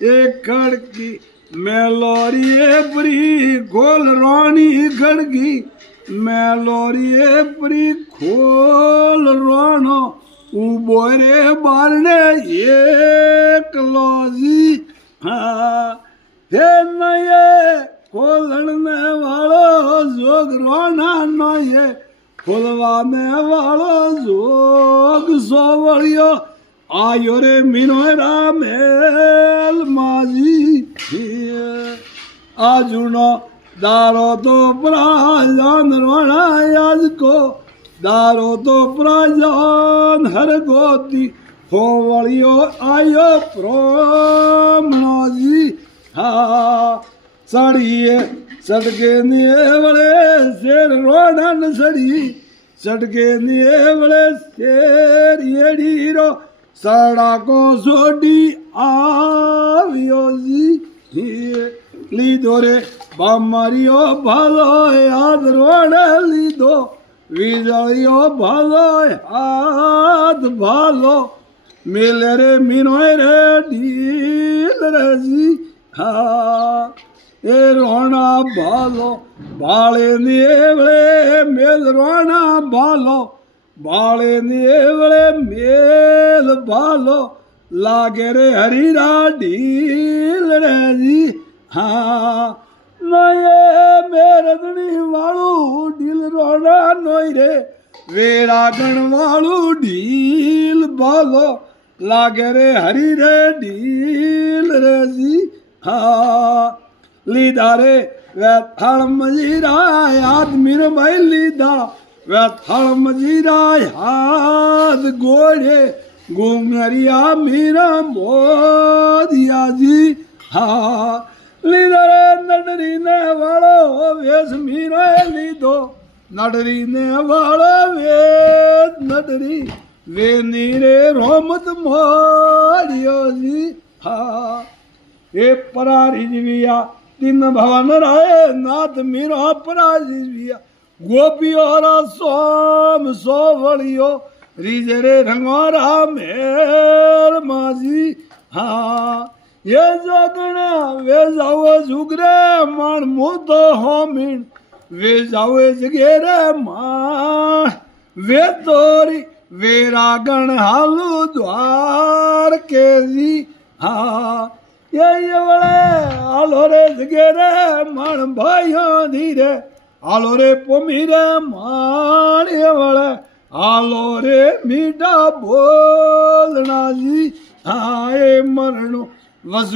एक खड़की मेलोरी परी गोल रानी खड़की मेलोरी परी खोल रानो उबो रे बारने एक लोजी हाँ हे नये खोलने वालो जोग रोना नये खोलवाने वालो जोग सोवड़ियो आयो रे मिनोरा मेल माजी आजुनो दारो तो प्राजान रोना आज को दारो तो प्राजान हर गोती होवड़ियो आयो प्रोमनोजी हाँ सड़िए सड़के निवड़े शेर रोडन सड़ी सड़के निवड़े शेर येड़ीरो सड़को सोडी आवियो जी लीधो रे बामरियो भालो याद रोड लीधो વીજળીઓ ભાલો હાથ ભાલો મેલે રે મીનોય રે ઢીલ રજી હા એ રોણા ભાલો બાળે નેવળે મેલ રોણા ભાલો બાળે નેવળે મેલ ભાલો લાગે રે હરીરા ઢીલ રજી હા નયે મેરદણી વાળું ઢીલ રોડા નોય રે વેરાગણ વાળું ઢીલ ભાલો લાગે રે હરી રે ઢીલ રેજી હા લીધા રે વેથાળ મજીરા યાદ મીરભાઈ લીધા વેથાળ મજીરા યાદ ગોળે ગુંગરિયા મીરા મોદિયાજી હા લીધો રે નડરીને વાળો વેશ મીરો લીધો નડરીને વાળો વેદ નડરી વેની રે રોમત મોડ્યો જી હા એ પરારી જીવિયા તીન ભવન રાય નાથ મીરો પરારી જીવિયા ગોપીઓરા સોમ સો વળિયો રીજે રે રંગોરા મેર માજી હા ये जगना वे जावे जुगरे मान मुतो होमिन वे जावे जगेरे मान वे तोरी वे रागण हालू द्वार के जी हाँ ये बड़े आलो रे जगेरे मान भाइयों धीरे आलो रे पोमीरे मान ये बड़े आलो रे मीठा बोलना जी हाँ ये मरणो